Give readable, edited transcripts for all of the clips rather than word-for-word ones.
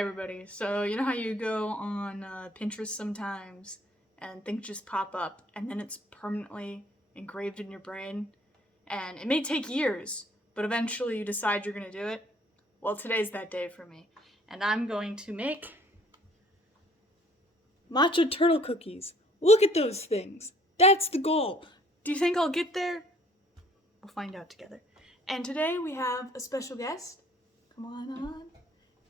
everybody. So you know how you go on Pinterest sometimes and things just pop up and then it's permanently engraved in your brain? And it may take years, but eventually you decide you're gonna do it. Well, today's that day for me. And I'm going to make matcha turtle cookies. Look at those things. That's the goal. Do you think I'll get there? We'll find out together. And today we have a special guest. Come on.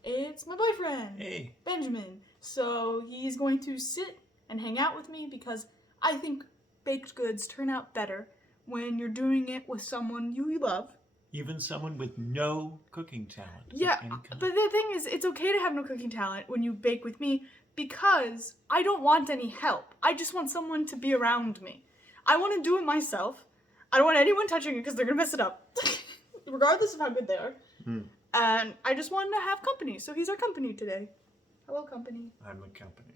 It's my boyfriend, Hey. Benjamin. So he's going to sit and hang out with me because I think baked goods turn out better when you're doing it with someone you love. Even someone with no cooking talent. Yeah, but the thing is, it's okay to have no cooking talent when you bake with me because I don't want any help. I just want someone to be around me. I want to do it myself. I don't want anyone touching it because they're going to mess it up, regardless of how good they are. And I just wanted to have company, so he's our company today. Hello, company. I'm a company.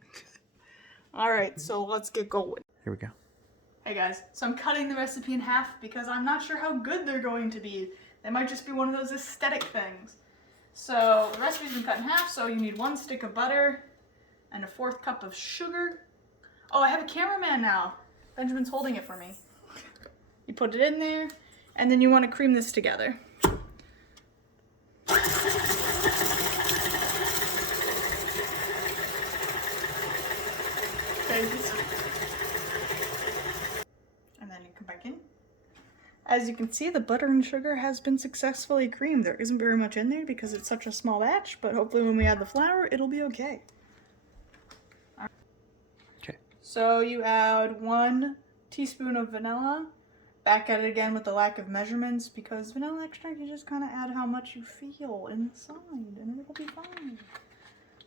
All right, so let's get going. Here we go. Hey guys, so I'm cutting the recipe in half because I'm not sure how good they're going to be. They might just be one of those aesthetic things. So the recipe's been cut in half, so you need 1 stick of butter and a 1/4 cup of sugar. Oh, I have a cameraman now. Benjamin's holding it for me. You put it in there, and then you want to cream this together. And then you come back in. As you can see, the butter and sugar has been successfully creamed. There isn't very much in there because it's such a small batch, but hopefully when we add the flour, it'll be okay. Okay. So you add 1 teaspoon of vanilla. Back at it again with the lack of measurements because vanilla extract, you just kind of add how much you feel inside and it'll be fine.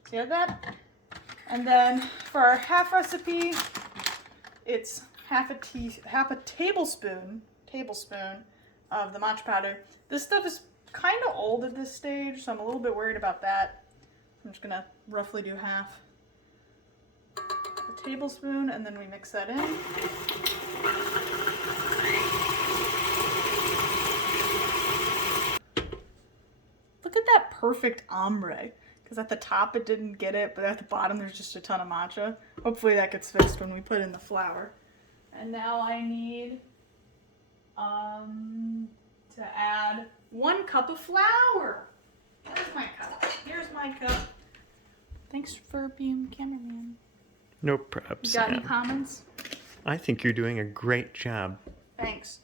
So you have that. And then for our half recipe, it's half a tablespoon of the matcha powder. This stuff is kind of old at this stage, so I'm a little bit worried about that. I'm just gonna roughly do half a tablespoon, and then we mix that in. Look at that perfect ombre. Because at the top it didn't get it, but at the bottom there's just a ton of matcha. Hopefully that gets fixed when we put in the flour. And now I need to add 1 cup of flour. Where's my cup? Here's my cup. Thanks for being cameraman. No props. You got any comments? I think you're doing a great job. Thanks.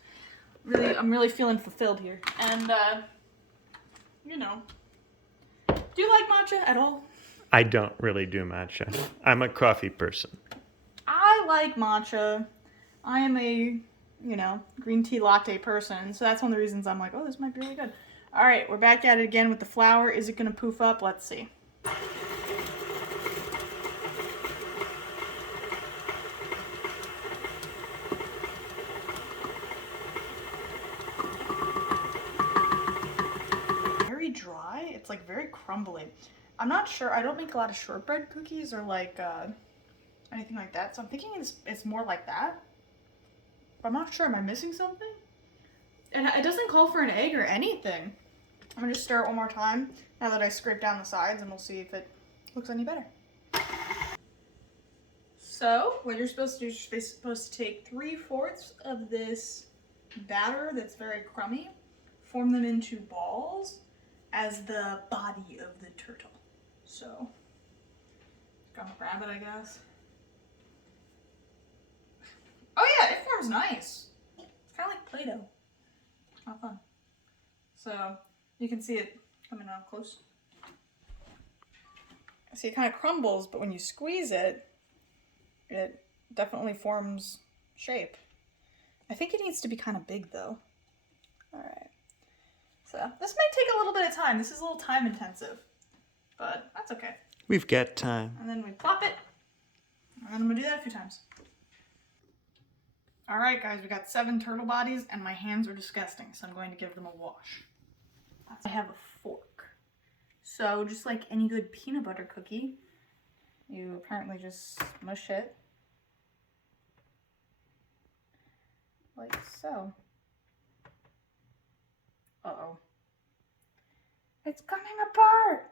I'm really feeling fulfilled here. And you know. Do you like matcha at all? I don't really do matcha. I'm a coffee person. I like matcha. I am a, green tea latte person, so that's one of the reasons I'm like, oh, this might be really good. All right, we're back at it again with the flour. Is it going to poof up? Let's see. Very dry. It's like very crumbly. I'm not sure. I don't make a lot of shortbread cookies or like anything like that, so I'm thinking it's more like that. But I'm not sure. Am I missing something? And it doesn't call for an egg or anything. I'm gonna just stir it one more time now that I scraped down the sides, and we'll see if it looks any better. So what you're supposed to do is you're supposed to take 3/4 of this batter that's very crummy, form them into balls as the body of the turtle. So, gonna grab it, I guess. Oh yeah, it forms nice. It's kind of like Play-Doh. Not fun. So, you can see it coming out close. See, it kind of crumbles, but when you squeeze it, it definitely forms shape. I think it needs to be kind of big though. Alright. So, this may take a little bit of time. This is a little time intensive, but that's okay. We've got time. And then we plop it, and then I'm gonna do that a few times. Alright guys, we got 7 turtle bodies, and my hands are disgusting, so I'm going to give them a wash. I have a fork. So, just like any good peanut butter cookie, you apparently just smush it. Like so. Uh-oh. It's coming apart!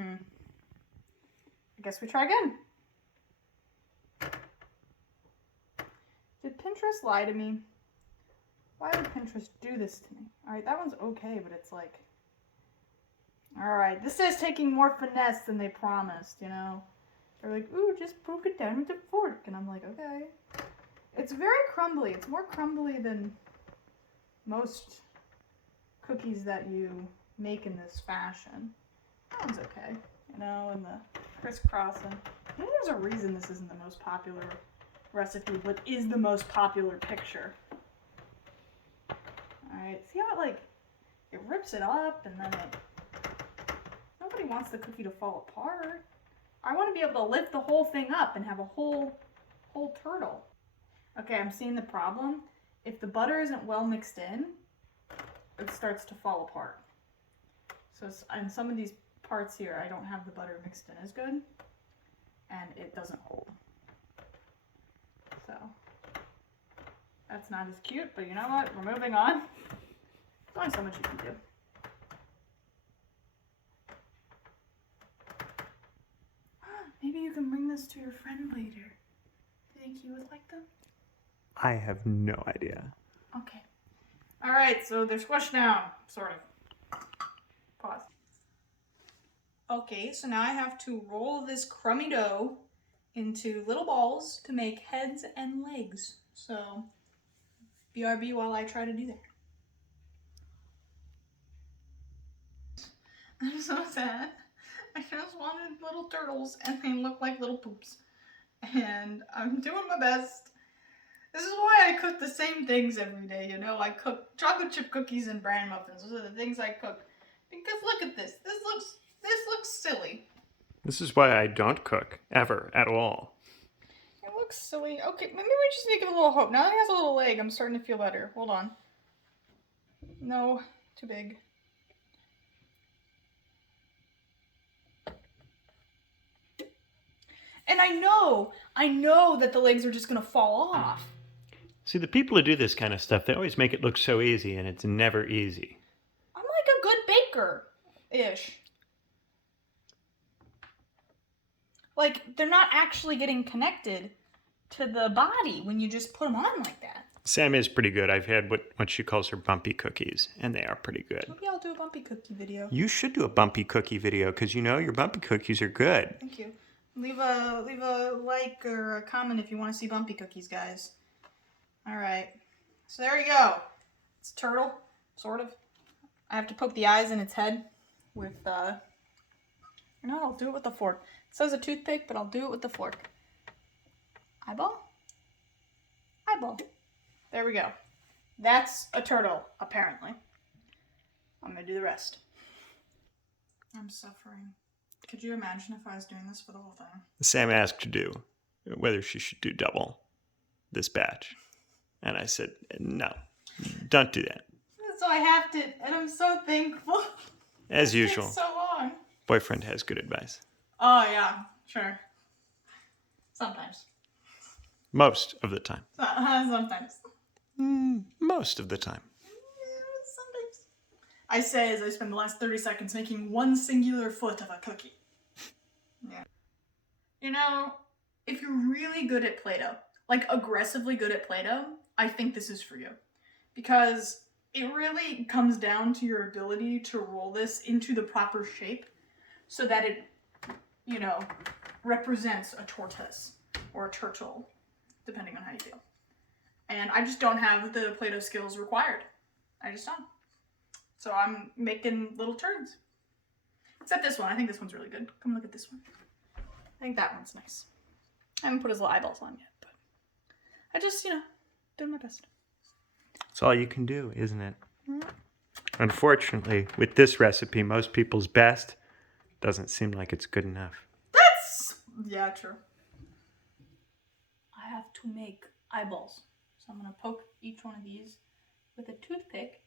I guess we try again. Did Pinterest lie to me? Why would Pinterest do this to me? Alright, that one's okay, but it's like... Alright, this is taking more finesse than they promised, you know? They're like, ooh, just poke it down with a fork. And I'm like, okay. It's very crumbly. It's more crumbly than most cookies that you make in this fashion. That one's okay, you know, and the crisscrossing. I think there's a reason this isn't the most popular recipe, but is the most popular picture. Alright, see how it rips it up and then nobody wants the cookie to fall apart. I want to be able to lift the whole thing up and have a whole turtle. Okay, I'm seeing the problem. If the butter isn't well mixed in, it starts to fall apart. So in some of these parts here, I don't have the butter mixed in as good, and it doesn't hold. So that's not as cute, but you know what? We're moving on. There's only so much you can do. Maybe you can bring this to your friend later. Do you think he would like them? I have no idea. Okay. Alright, so they're squished down, sort of. Pause. Okay, so now I have to roll this crummy dough into little balls to make heads and legs. So, BRB while I try to do that. I'm so sad. I just wanted little turtles and they look like little poops. And I'm doing my best. This is why I cook the same things every day, you know? I cook chocolate chip cookies and bran muffins. Those are the things I cook. Because look at this. This looks silly. This is why I don't cook, ever, at all. It looks silly. Okay, maybe we just need to give it a little hope. Now that it has a little leg, I'm starting to feel better. Hold on. No, too big. And I know that the legs are just gonna fall off. See, the people who do this kind of stuff, they always make it look so easy, and it's never easy. I'm like a good baker-ish. Like, they're not actually getting connected to the body when you just put them on like that. Sam is pretty good. I've had what she calls her bumpy cookies, and they are pretty good. Maybe I'll do a bumpy cookie video. You should do a bumpy cookie video, because you know your bumpy cookies are good. Thank you. Leave a like or a comment if you want to see bumpy cookies, guys. Alright. So there you go. It's a turtle, sort of. I have to poke the eyes in its head with, no, I'll do it with the fork. It says a toothpick, but I'll do it with the fork. Eyeball? Eyeball. There we go. That's a turtle, apparently. I'm gonna do the rest. I'm suffering. Could you imagine if I was doing this for the whole thing? Sam asked to do whether she should do double this batch. And I said, no, don't do that. So I have to, and I'm so thankful. As It usual, takes so long. boyfriend has good advice. Oh, yeah, sure. Sometimes. Most of the time. Sometimes. Most of the time. Sometimes. I say as I spend the last 30 seconds making one singular foot of a cookie. Yeah. You know, if you're really good at Play-Doh, like aggressively good at Play-Doh, I think this is for you. Because it really comes down to your ability to roll this into the proper shape so that it, you know, represents a tortoise or a turtle, depending on how you feel. And I just don't have the Play-Doh skills required. I just don't. So I'm making little turds. Except this one. I think this one's really good. Come look at this one. I think that one's nice. I haven't put his little eyeballs on yet, but I just, you know, doing my best. It's all you can do, isn't it? Unfortunately, with this recipe, most people's best doesn't seem like it's good enough. Yeah, true. I have to make eyeballs. So I'm going to poke each one of these with a toothpick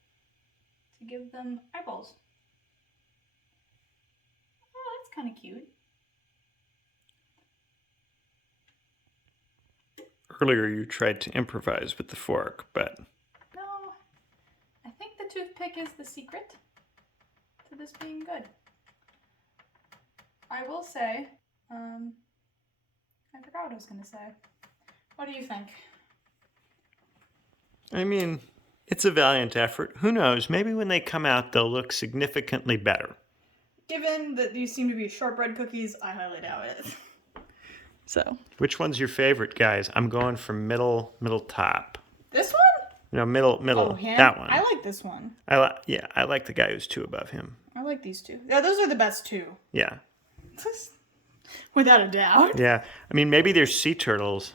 to give them eyeballs. Oh, that's kind of cute. Earlier, you tried to improvise with the fork, but... No, I think the toothpick is the secret to this being good. I will say, I forgot what I was going to say. What do you think? I mean, it's a valiant effort. Who knows? Maybe when they come out, they'll look significantly better. Given that these seem to be shortbread cookies, I highly doubt it. So. Which one's your favorite, guys? I'm going for middle top. This one? No, middle. Oh, him? That one. I like this one. I like the guy who's 2 above him. I like these 2. Yeah, those are the best 2. Yeah. Without a doubt. Yeah. I mean, maybe they're sea turtles.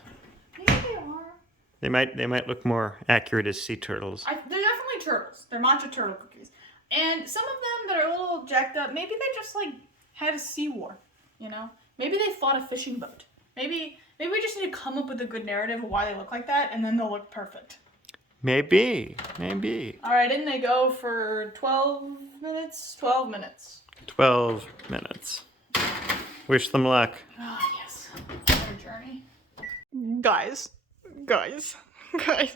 Maybe they are. They might look more accurate as sea turtles. They're definitely turtles. They're matcha turtle cookies. And some of them that are a little jacked up, maybe they just like had a sea war, you know? Maybe they fought a fishing boat. Maybe we just need to come up with a good narrative of why they look like that, and then they'll look perfect. Maybe. All right, in they go for 12 minutes. 12 minutes. 12 minutes. Wish them luck. Ah, yes. Their journey. Guys. I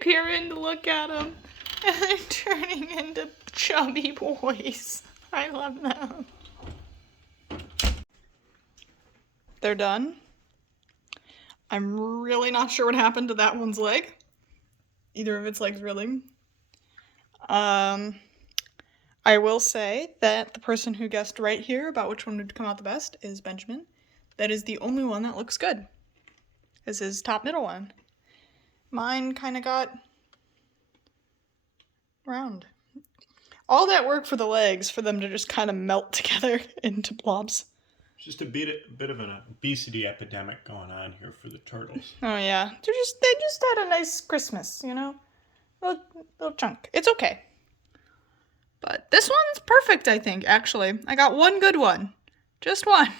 peer in to look at them, and they're turning into chubby boys. I love them. They're done. I'm really not sure what happened to that one's leg. Either of its legs, really. I will say that the person who guessed right here about which one would come out the best is Benjamin. That is the only one that looks good. This is top middle one. Mine kind of got round. All that work for the legs for them to just kind of melt together into blobs. Just a bit of an obesity epidemic going on here for the turtles. Oh yeah, they just had a nice Christmas, you know, little chunk. It's okay. But this one's perfect, I think. Actually, I got one good one, just one.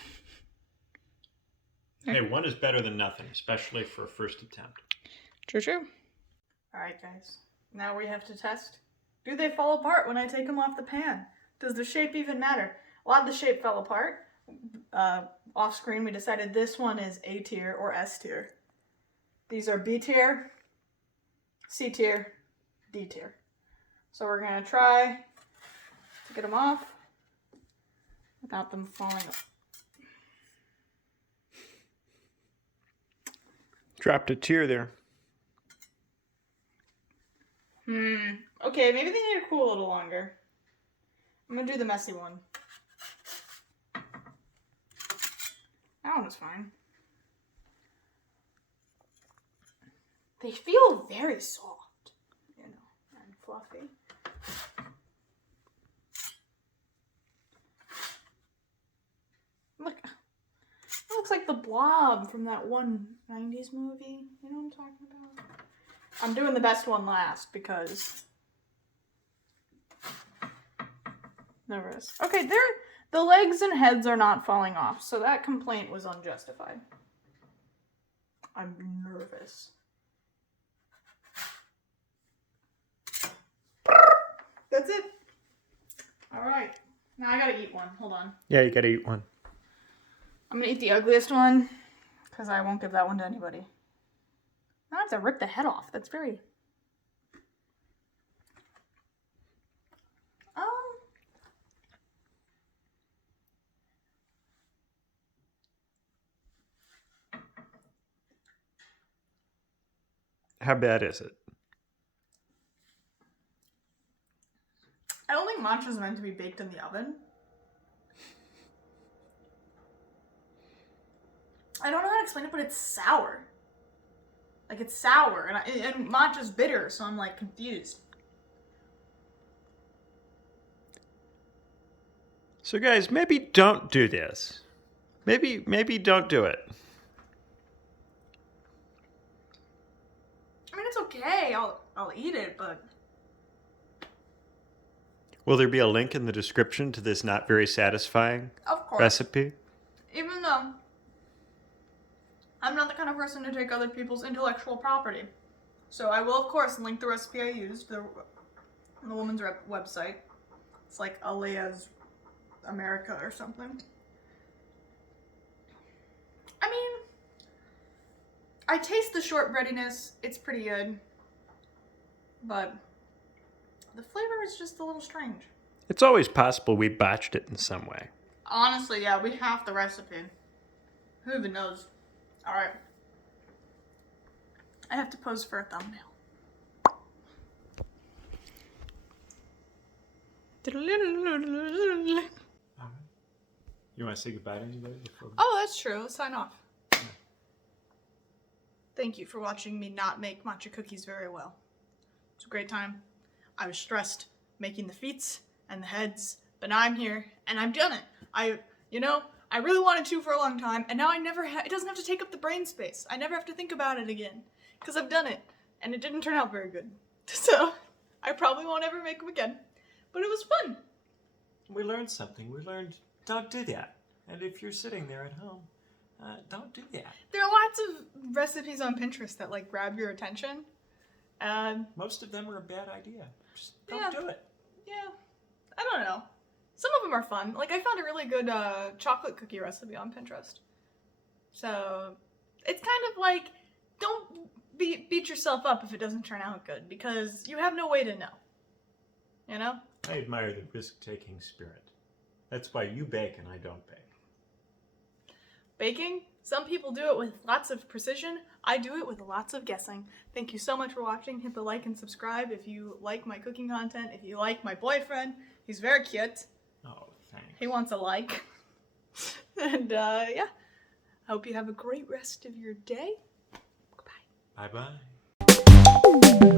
Hey, one is better than nothing, especially for a first attempt. True. All right, guys. Now we have to test. Do they fall apart when I take them off the pan? Does the shape even matter? A lot of the shape fell apart. Off screen, we decided this one is A tier or S tier. These are B tier, C tier, D tier. So we're gonna try to get them off without them falling up. Dropped a tear there. Okay, maybe they need to cool a little longer. I'm gonna do the messy one. That one was fine. They feel very soft, you know, and fluffy. Look, it looks like the Blob from that one 90s movie. You know what I'm talking about? I'm doing the best one last because nervous. Okay, the legs and heads are not falling off, so that complaint was unjustified. I'm nervous. That's it. All right. Now I gotta eat one. Hold on. Yeah, you gotta eat one. I'm gonna eat the ugliest one because I won't give that one to anybody. I have to rip the head off. That's very... How bad is it? I don't think matcha is meant to be baked in the oven. I don't know how to explain it, but it's sour. Like, it's sour, and matcha's bitter, so I'm, like, confused. So, guys, maybe don't do this. Maybe don't do it. I mean, it's okay. I'll eat it, but... Will there be a link in the description to this not very satisfying Of course. recipe? Even though I'm not the kind of person to take other people's intellectual property. So I will, of course, link the recipe I used, the woman's website. It's like Alea's America or something. I mean, I taste the shortbreadiness. It's pretty good. But the flavor is just a little strange. It's always possible we botched it in some way. Honestly, yeah, we have the recipe. Who even knows? Alright. I have to pose for a thumbnail. You want to say goodbye to anybody before? Oh, that's true. Let's sign off. Thank you for watching me not make matcha cookies very well. It's a great time. I was stressed making the feet and the heads, but now I'm here and I've done it. I really wanted to for a long time, and now it doesn't have to take up the brain space. I never have to think about it again, because I've done it, and it didn't turn out very good. So, I probably won't ever make them again, but it was fun. We learned something. We learned don't do that. And if you're sitting there at home, don't do that. There are lots of recipes on Pinterest that like grab your attention. Most of them are a bad idea. Just don't do it. Yeah, I don't know. Some of them are fun. Like, I found a really good chocolate cookie recipe on Pinterest. So, it's kind of like, don't beat yourself up if it doesn't turn out good, because you have no way to know. You know? I admire the risk-taking spirit. That's why you bake and I don't bake. Baking? Some people do it with lots of precision. I do it with lots of guessing. Thank you so much for watching. Hit the like and subscribe if you like my cooking content. If you like my boyfriend, he's very cute. Oh, thanks. He wants a like. And yeah, I hope you have a great rest of your day. Goodbye. Bye-bye.